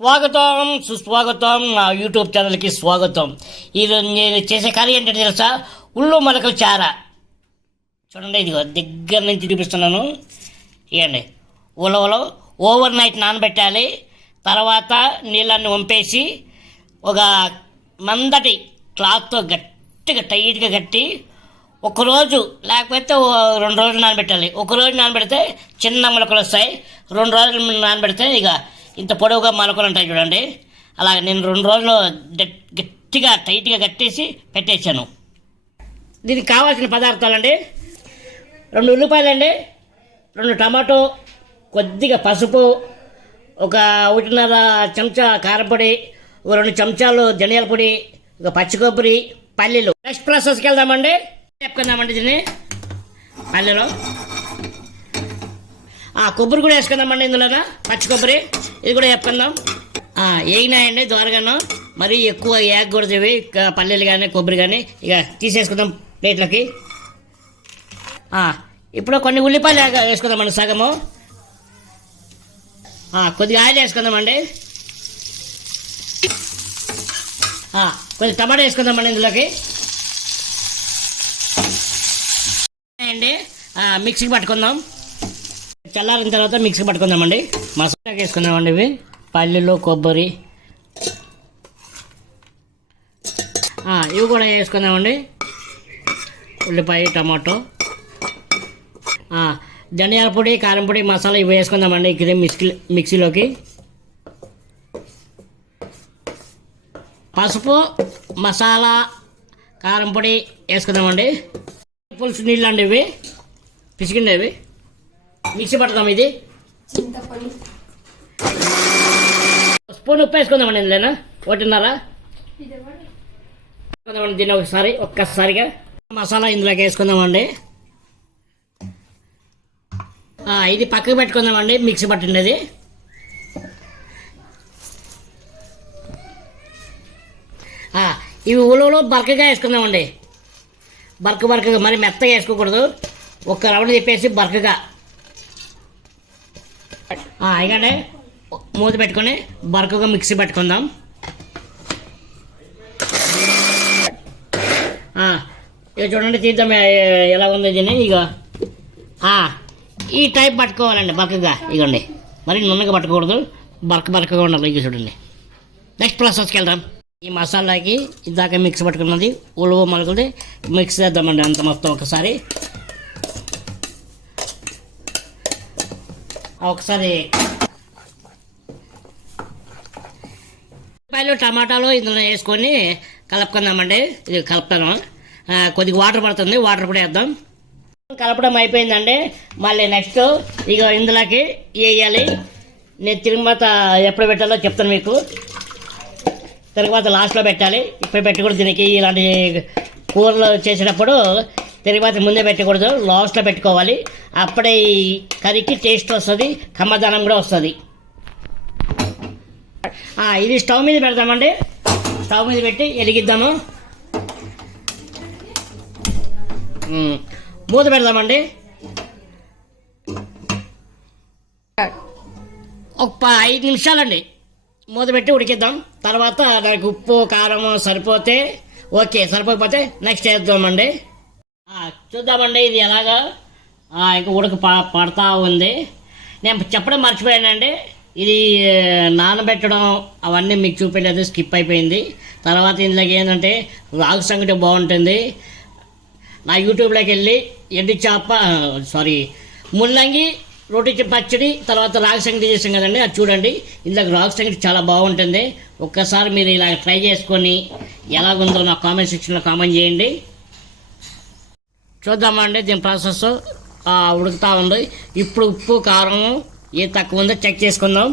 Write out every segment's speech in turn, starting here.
స్వాగతం సుస్వాగతం నా యూట్యూబ్ ఛానల్కి స్వాగతం. ఈరోజు నేను చేసే కర్రీ ఏంటంటే తెలుసా, ఉల్లు మొలకల చార. చూడండి, ఇది దగ్గర నుంచి చూపిస్తున్నాను. ఇవ్వండి, ఉలవలు ఓవర్ నైట్ నానబెట్టాలి. తర్వాత నీళ్ళన్ని వంపేసి ఒక మందటి క్లాత్తో గట్టిగా టైట్గా కట్టి ఒకరోజు, లేకపోతే 2 రోజులు నానబెట్టాలి. ఒకరోజు నానబెడితే చిన్న మొలకలు వస్తాయి. 2 రోజులు నానబెడితే ఇక ఇంత పొడవుగా మొలకలు ఉంటాయి. చూడండి, అలాగే నేను 2 రోజులు గట్టిగా టైట్గా కట్టేసి పెట్టేశాను. దీనికి కావాల్సిన పదార్థాలండి: 2 ఉల్లిపాయలండి, 2 టమాటో, కొద్దిగా పసుపు, ఒక 1.5 చెంచా కారపొడి, 2 చెంచాలు ధనియాల పొడి, ఒక పచ్చి కొబ్బరి, పల్లీలు. నెక్స్ట్ ప్రాసెస్కి వెళ్దామండి. చెప్పుకుందామండి దీన్ని. పల్లెలో కొబ్బరి కూడా వేసుకుందామండి. ఇందులోన పచ్చి కొబ్బరి, ఇది కూడా చెప్పుకుందాం. వేగినాయండి దోరగాను, మరీ ఎక్కువ వేగకూడదు ఇవి పల్లీలు కానీ కొబ్బరి కానీ. ఇక తీసేసుకుందాం ప్లేట్లోకి. ఇప్పుడు కొన్ని ఉల్లిపాయలు వేసుకుందామండి, సగము. కొద్దిగా ఆయిల్ వేసుకుందామండి. కొద్దిగా టమాటా వేసుకుందామండి ఇందులోకి. అండి మిక్సీకి పట్టుకుందాం. చల్లారిన తర్వాత మిక్సీ పట్టుకుందామండి. మసాలాకి వేసుకుందామండి. ఇవి పల్లీలు, కొబ్బరి, ఇవి కూడా వేసుకుందామండి. ఉల్లిపాయ, టమాటో, ధనియాల పొడి, కారం పొడి, మసాలా ఇవి వేసుకుందామండి. ఇక్కడే మిక్సీలోకి పసుపు, మసాలా, కారం పొడి వేసుకుందామండి. పులుసు నీళ్ళు అండి ఇవి, పిసికిండేవి. మిక్సీ పట్టుదాం. ఇది స్పూన్ ఉప్పు వేసుకుందామండి. ఇందులోనా 1.5 దీన్ని ఒక్కసారిగా మసాలా ఇందులోకి వేసుకుందామండి. ఇది పక్కకు పెట్టుకుందామండి, మిక్సీ పట్టిండేది. ఇవి ఉలవలో బరకగా వేసుకుందామండి. బరకగా, మరి మెత్తగా వేసుకోకూడదు. ఒక్క రౌండ్ చెప్పేసి బరకగా. ఇకండి మూత పెట్టుకొని బరకగా మిక్సీ పెట్టుకుందాం. ఇక చూడండి, తీద్దాం ఎలా ఉంది దీన్ని. ఇక ఈ టైప్ పట్టుకోవాలండి బరకగా. ఇగోండి, మరి నున్నగా పట్టుకోకూడదు, బరకగా ఉండాలి. ఇక చూడండి. నెక్స్ట్ ప్రాసెస్కి వెళ్దాం. ఈ మసాలాకి ఇందాక మిక్సీ పట్టుకున్నది ఉలువ మొలకలది మిక్స్ చేద్దామండి. అంత మొత్తం ఒకసారి ఉల్లిపాయలు, టమాటాలు ఇందులో వేసుకొని కలుపుకుందామండి. ఇది కలుపుతాను. కొద్దిగా వాటర్ పడుతుంది, వాటర్ కూడా వేద్దాం. కలపడం అయిపోయిందండి. మళ్ళీ నెక్స్ట్ ఇక ఇందులోకి వేయాలి. నేను తిరుమత ఎప్పుడు పెట్టాలో చెప్తాను మీకు. తర్వాత లాస్ట్లో పెట్టాలి. ఇప్పుడు పెట్టకూడదు దీనికి. ఇలాంటి కూరలు చేసేటప్పుడు తిరుమత ముందే పెట్టకూడదు, లాస్ట్లో పెట్టుకోవాలి. అప్పుడే ఈ కర్రీకి టేస్ట్ వస్తుంది, కమ్మదనం కూడా వస్తుంది. ఇది స్టవ్ మీద పెడతామండి. స్టవ్ మీద పెట్టి వెలిగిద్దాము. మూత పెడదామండి. ఒక 5 నిమిషాలండి మూత పెట్టి ఉడికిద్దాం. తర్వాత దానికి ఉప్పు, కారం సరిపోతే ఓకే, సరిపోకపోతే నెక్స్ట్ వేద్దామండి. చూద్దామండి ఇది ఎలాగా. ఇంకా పడతా ఉంది. నేను చెప్పడం మర్చిపోయానండి. ఇది నానబెట్టడం అవన్నీ మీకు చూపించలేదు, స్కిప్ అయిపోయింది. తర్వాత ఇందులోకి ఏంటంటే రాగి సంగటి బాగుంటుంది. నా యూట్యూబ్లోకి వెళ్ళి ముల్లంగి రోటి పచ్చడి, తర్వాత రాగి సంగటి చేసాం కదండి, అది చూడండి. ఇందులో రాగి సంగటి చాలా బాగుంటుంది. ఒక్కసారి మీరు ఇలా ట్రై చేసుకొని ఎలాగుందో నా కామెంట్ సెక్షన్లో కామెంట్ చేయండి. చూద్దామండి దీని ప్రాసెస్. ఉడుకుతూ ఉంది. ఇప్పుడు ఉప్పు, కారం ఏ తక్కువ ఉందో చెక్ చేసుకుందాం.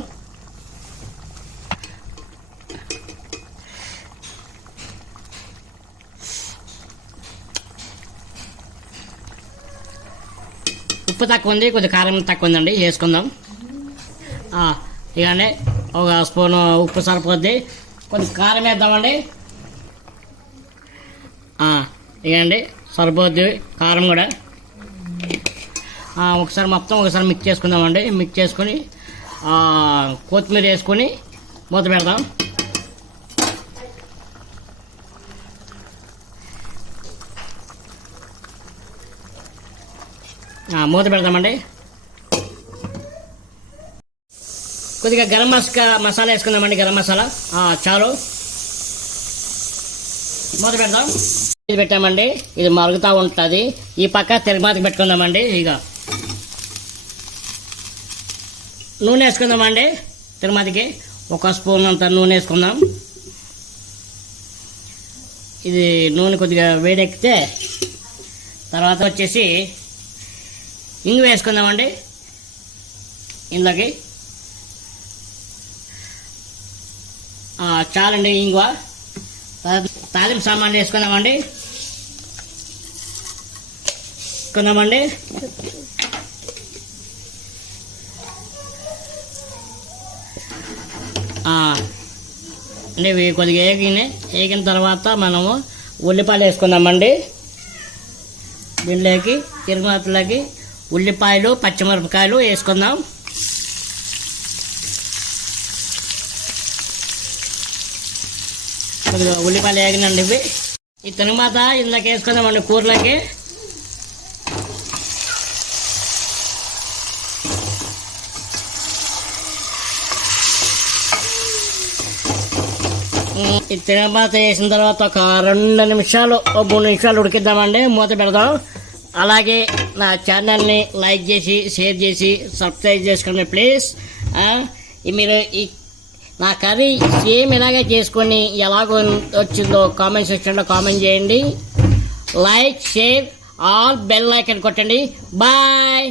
ఉప్పు తక్కువ ఉంది, కొద్దిగా కారం తక్కువ ఉందండి, వేసుకుందాం. ఇకండి ఒక స్పూను ఉప్పు సరిపోద్ది. కొద్దిగా కారం వేద్దామండి. ఇకండి సరిపోద్ది కారం కూడా. ఒకసారి మొత్తం మిక్స్ చేసుకుందామండి. మిక్స్ చేసుకొని కొత్తిమీర వేసుకొని మూత పెడదాం. మూత పెడదామండి. కొద్దిగా గరం మసాలా వేసుకుందామండి. గరం మసాలా చాలు. మూత పెడదాం. ఇది పెట్టామండి. ఇది మరుగుతూ ఉంటుంది. ఈ పక్క తిరుమాతకి పెట్టుకుందామండి. ఇక నూనె వేసుకుందామండి. తిరుమాతకి 1 స్పూన్ అంత నూనె వేసుకుందాం. ఇది నూనె కొద్దిగా వేడెక్కితే తర్వాత వచ్చేసి ఇంగు వేసుకుందామండి. ఇందులోకి చాలండి ఇంగువ. తాలింపు సామాన్లు వేసుకుందామండి. ఇవి కొద్దిగా వేగిన తర్వాత మనము ఉల్లిపాయలు వేసుకుందామండి. దీనిలోకి తిరుమాతలోకి ఉల్లిపాయలు పచ్చిమిరపకాయలు వేసుకుందాం. కొద్దిగా ఉల్లిపాయలు వేగినండి. ఇవి ఈ తిరుమాత ఇందులోకి వేసుకుందామండి. కూరలోకి ఈ తిరుమాత వేసిన తర్వాత ఒక 2 నిమిషాలు 3 నిమిషాలు ఉడికిద్దామండి. మూత పెడదాం. అలాగే నా ఛానల్ని లైక్ చేసి షేర్ చేసి సబ్స్క్రైబ్ చేసుకోండి ప్లీజ్. మీరు నా కర్రీ సేమ్ ఇలాగే చేసుకొని ఎలాగో వచ్చిందో కామెంట్ సెక్షన్లో కామెంట్ చేయండి. Like share all bell icon కొట్టండి. బాయ్.